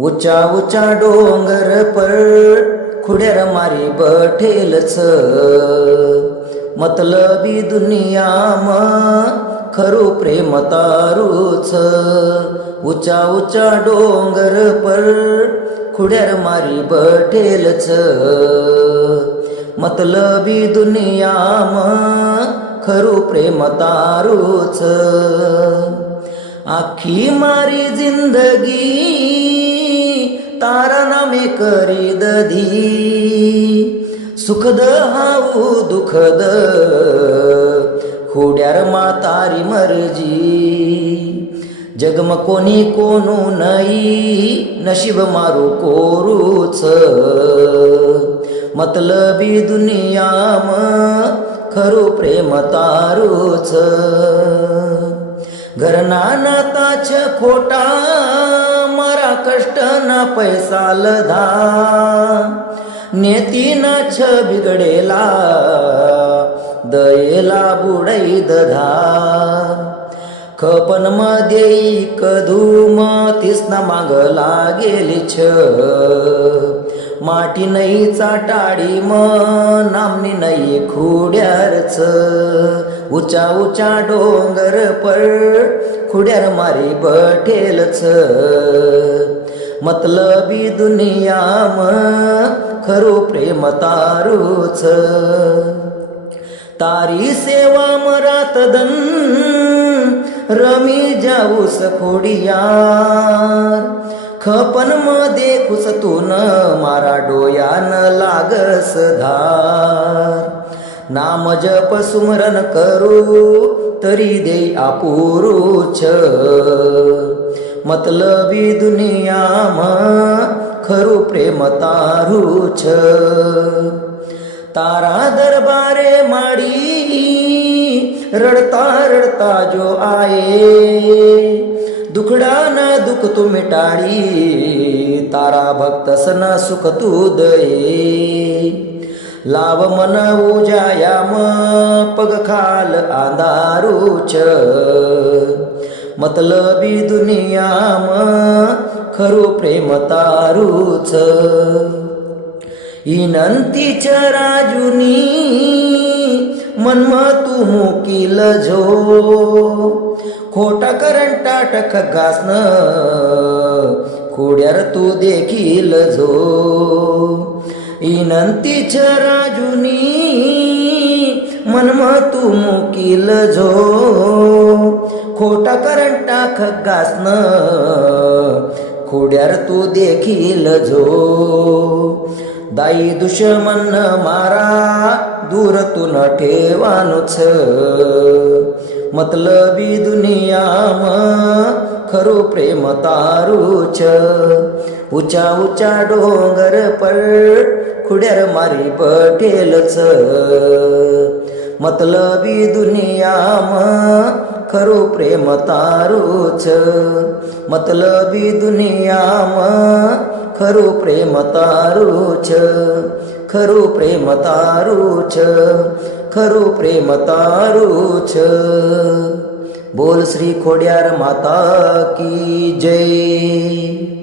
ऊंचा ऊंचा डोंगर पर खुड्यार मारी बठेलच मतलबी दुनियाम खरू प्रेम तारूच। ऊंचा ऊंचा डोंगर पर खुड्यार मारी बठेलच मतलबी दुनियाम खरू प्रेम तारूच। आखी मारी जिंदगी तारा नामे करी दधी सुखद हाऊ दुखद खुड्यार मातारी मर्जी। जगम कोणी कोणू नाही नशीब मारू कोरूच मतलबी दुनियाम खरू प्रेम तारूच। घरना नाताच खोटा मारा कष्ट ना पैसा लधा नेतीना छ बिगडेला दयेला बुडई दधा। खपन मध्ये कधूम तिसना माग लागेली छ माटी नाही चाटाडी म नामनी नाही खुड्यारच। ऊंचा ऊंचा डोंगर पर खुड्यार मारी बठेलच मतलबी दुनियाम खरू प्रेम तारूच। तारी सेवा मरात दन रमी जाऊस खोडियार खपन मध्ये खुसतून मारा डोयान लागस धार। नाम जप सुमरन करू तरी दे आपुरूच मतलबी दुनियाम खरू प्रेम तारूच। तारा दरबारे माडी रडता रडता जो आये दुखडा न दुख तू मिटाडी तारा भक्त सन सुख तू दये। लाव मन उजायाम पग खाल आंधारूच मतलबी दुनियाम खरू प्रेम तारूच। इनंतीच राजुनी मन्म तू मुकील झो खोटा करंटा टक गासन खुड्यार तू देखील झो। इनंतीच राजुनी मन्म तू मुकील झो खोटा करंटा खग्गासन खुड्यार तू देखील झो। दाई दुश्मन मारा दूर तू न ठेवानुच मतलबी दुनियाम खरू प्रेम तारूच। ऊंचा ऊंचा डोंगर पर खुड्यार मारी बठेलच मतलबी दुनियाम खरू प्रेम तारूच मतलबी दुनियाम खरू प्रेम तारूच खरू प्रेम तारूच खरू प्रेम तारूच। बोल श्री खोड्यार माता की जय।